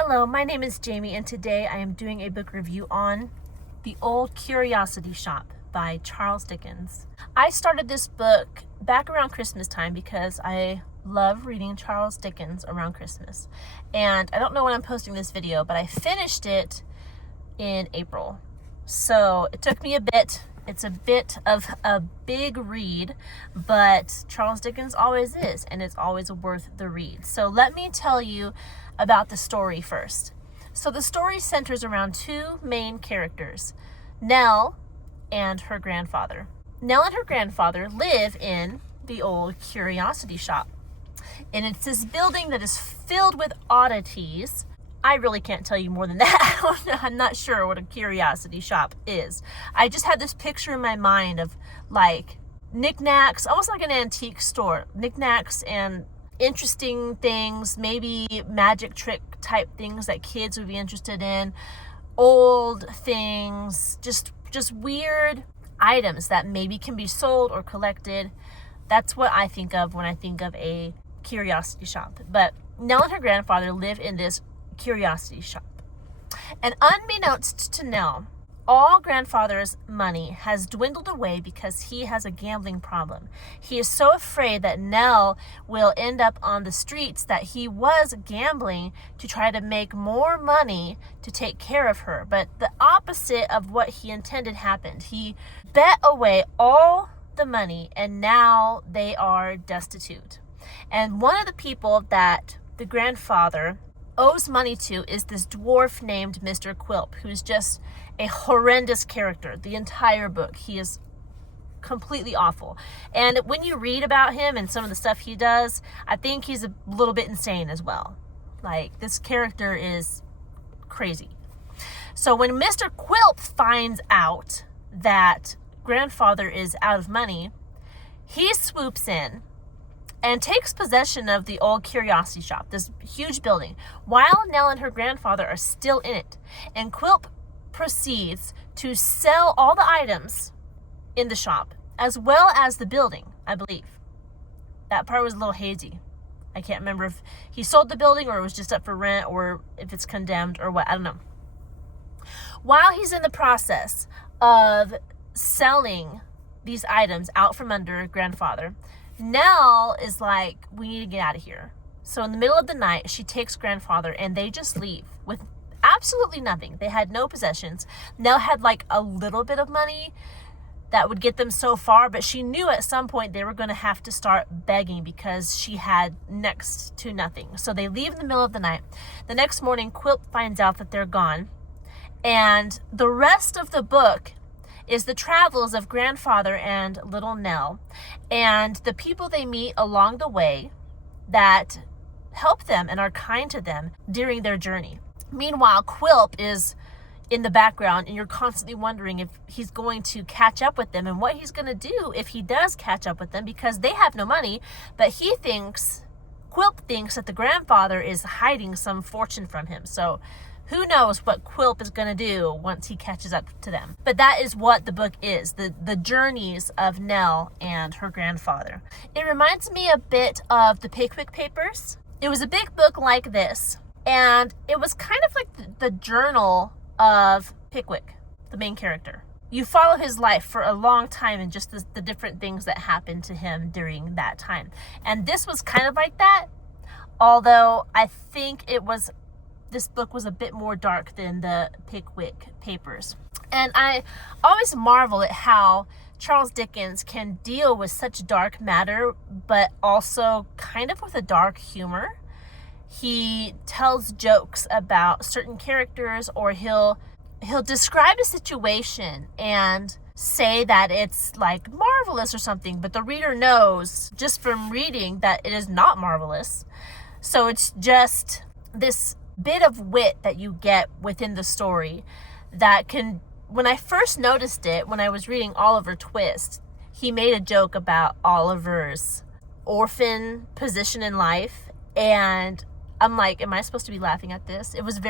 Hello, my name is Jamie, and today I am doing a book review on The Old Curiosity Shop by Charles Dickens. I started this book back around Christmas time because I love reading Charles Dickens around Christmas. And I don't know when I'm posting this video, but I finished it in April. So it took me a bit. It's a bit of a big read, but Charles Dickens always is, and it's always worth the read. So let me tell you about the story first. So the story centers around two main characters, Nell and her grandfather. Nell and her grandfather live in the Old Curiosity Shop, and it's this building that is filled with oddities. I really can't tell you more than that. I'm not sure what a curiosity shop is. I just had this picture in my mind of like knickknacks, almost like an antique store, knickknacks and interesting things, maybe magic trick type things that kids would be interested in, old things, just weird items that maybe can be sold or collected. That's what I think of when I think of a curiosity shop. But Nell and her grandfather live in this curiosity shop. And unbeknownst to Nell, all grandfather's money has dwindled away because he has a gambling problem. He is so afraid that Nell will end up on the streets that he was gambling to try to make more money to take care of her. But the opposite of what he intended happened. He bet away all the money and now they are destitute. And one of the people that the grandfather owes money to is this dwarf named Mr. Quilp, who's just a horrendous character. The entire book, he is completely awful. And when you read about him and some of the stuff he does, I think he's a little bit insane as well. Like, this character is crazy. So when Mr. Quilp finds out that grandfather is out of money, he swoops in and takes possession of the Old Curiosity Shop, this huge building, while Nell and her grandfather are still in it. And Quilp proceeds to sell all the items in the shop, as well as the building, I believe. That part was a little hazy. I can't remember if he sold the building or it was just up for rent or if it's condemned or what, I don't know. While he's in the process of selling these items out from under grandfather, Nell is like, we need to get out of here. So in the middle of the night, she takes grandfather and they just leave with absolutely nothing. They had no possessions. Nell had like a little bit of money that would get them so far, but she knew at some point they were going to have to start begging because she had next to nothing. So they leave in the middle of the night. The next morning, Quilp finds out that they're gone. And the rest of the book is the travels of grandfather and little Nell and the people they meet along the way that help them and are kind to them during their journey. Meanwhile, Quilp is in the background and you're constantly wondering if he's going to catch up with them and what he's going to do if he does catch up with them, because they have no money, but Quilp thinks that the grandfather is hiding some fortune from him. So who knows what Quilp is going to do once he catches up to them. But that is what the book is, the journeys of Nell and her grandfather. It reminds me a bit of the Pickwick Papers. It was a big book like this, and it was kind of like the journal of Pickwick, the main character. You follow his life for a long time and just the different things that happened to him during that time. And this was kind of like that, although I think this book was a bit more dark than the Pickwick Papers. And I always marvel at how Charles Dickens can deal with such dark matter, but also kind of with a dark humor. He tells jokes about certain characters, or he'll describe a situation and say that it's like marvelous or something, but the reader knows just from reading that it is not marvelous. So it's just this bit of wit that you get within the story that can, when I first noticed it, when I was reading Oliver Twist, he made a joke about Oliver's orphan position in life, and I'm like, am I supposed to be laughing at this? It was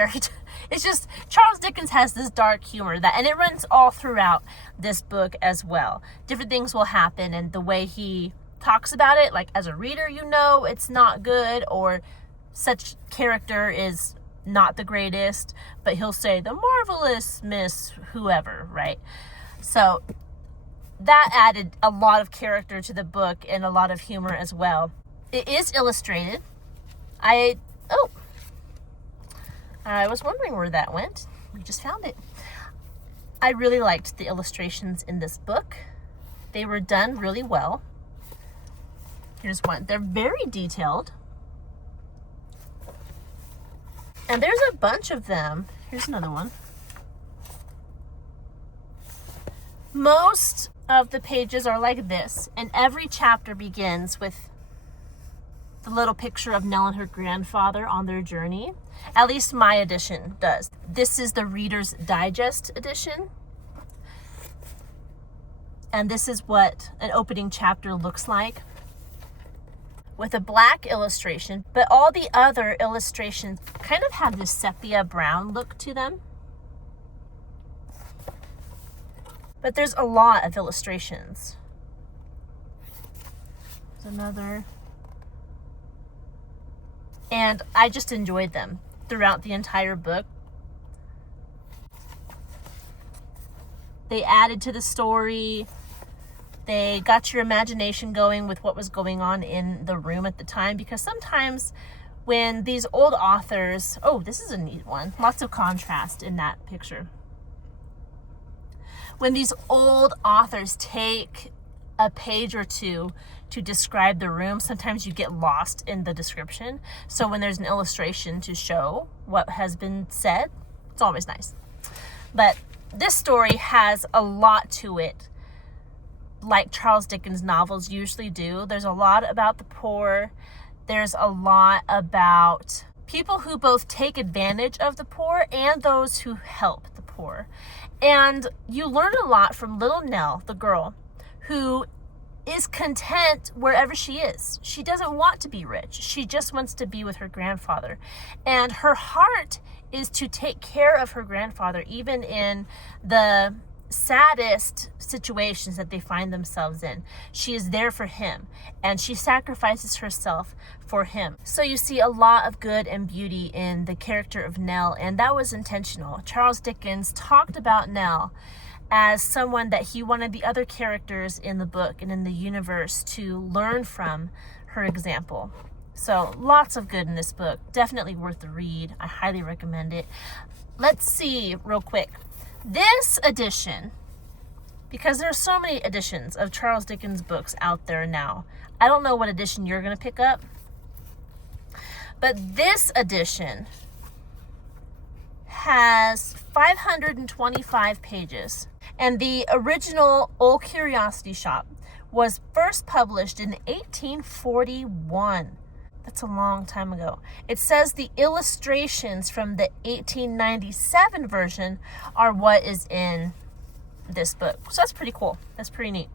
it's just, Charles Dickens has this dark humor and it runs all throughout this book as well. Different things will happen, and the way he talks about it, like as a reader, it's not good, or such character is not the greatest, but he'll say the marvelous Miss whoever, right? So that added a lot of character to the book and a lot of humor as well. It is illustrated. I was wondering where that went. We just found it. I really liked the illustrations in this book. They were done really well. Here's one. They're very detailed. And there's a bunch of them. Here's another one. Most of the pages are like this, and every chapter begins with the little picture of Nell and her grandfather on their journey. At least my edition does. This is the Reader's Digest edition. And this is what an opening chapter looks like, with a black illustration, but all the other illustrations kind of have this sepia brown look to them. But there's a lot of illustrations. There's another. And I just enjoyed them throughout the entire book. They added to the story. They got your imagination going with what was going on in the room at the time, because sometimes when these old authors, oh, this is a neat one. Lots of contrast in that picture. When these old authors take a page or two to describe the room, sometimes you get lost in the description. So when there's an illustration to show what has been said, it's always nice. But this story has a lot to it, like Charles Dickens novels usually do. There's a lot about the poor. There's a lot about people who both take advantage of the poor and those who help the poor. And you learn a lot from little Nell, the girl, who is content wherever she is. She doesn't want to be rich. She just wants to be with her grandfather. And her heart is to take care of her grandfather, even in the saddest situations that they find themselves in. She is there for him, and she sacrifices herself for him. So you see a lot of good and beauty in the character of Nell, and that was intentional. Charles Dickens talked about Nell as someone that he wanted the other characters in the book and in the universe to learn from her example. So lots of good in this book. Definitely worth the read. I highly recommend it. Let's see real quick. This edition, because there are so many editions of Charles Dickens books out there now. I don't know what edition you're going to pick up. But this edition has 525 pages. And the original Old Curiosity Shop was first published in 1841. That's a long time ago. It says the illustrations from the 1897 version are what is in this book. So that's pretty cool. That's pretty neat.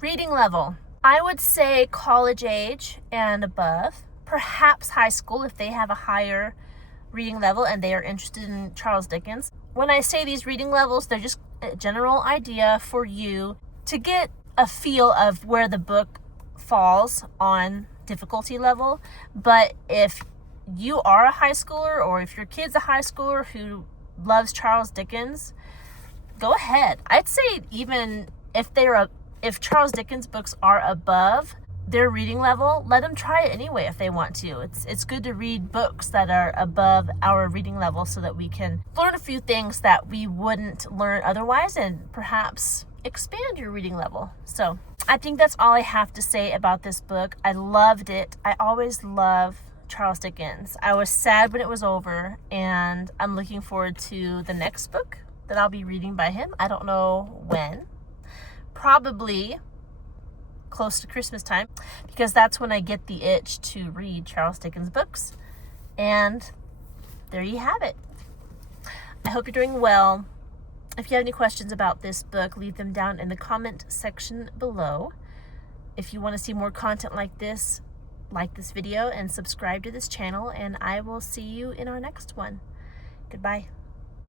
Reading level. I would say college age and above. Perhaps high school if they have a higher reading level and they are interested in Charles Dickens. When I say these reading levels, they're just a general idea for you to get a feel of where the book falls on difficulty level. But if you are a high schooler, or if your kid's a high schooler who loves Charles Dickens, go ahead. I'd say even if Charles Dickens books are above their reading level, let them try it anyway if they want to. It's good to read books that are above our reading level so that we can learn a few things that we wouldn't learn otherwise, and perhaps expand your reading level. So I think that's all I have to say about this book. I loved it. I always love Charles Dickens. I was sad when it was over, and I'm looking forward to the next book that I'll be reading by him. I don't know when. Probably close to Christmas time, because that's when I get the itch to read Charles Dickens books. And there you have it. I hope you're doing well. If you have any questions about this book, leave them down in the comment section below. If you want to see more content like this, like this video and subscribe to this channel, and I will see you in our next one. Goodbye.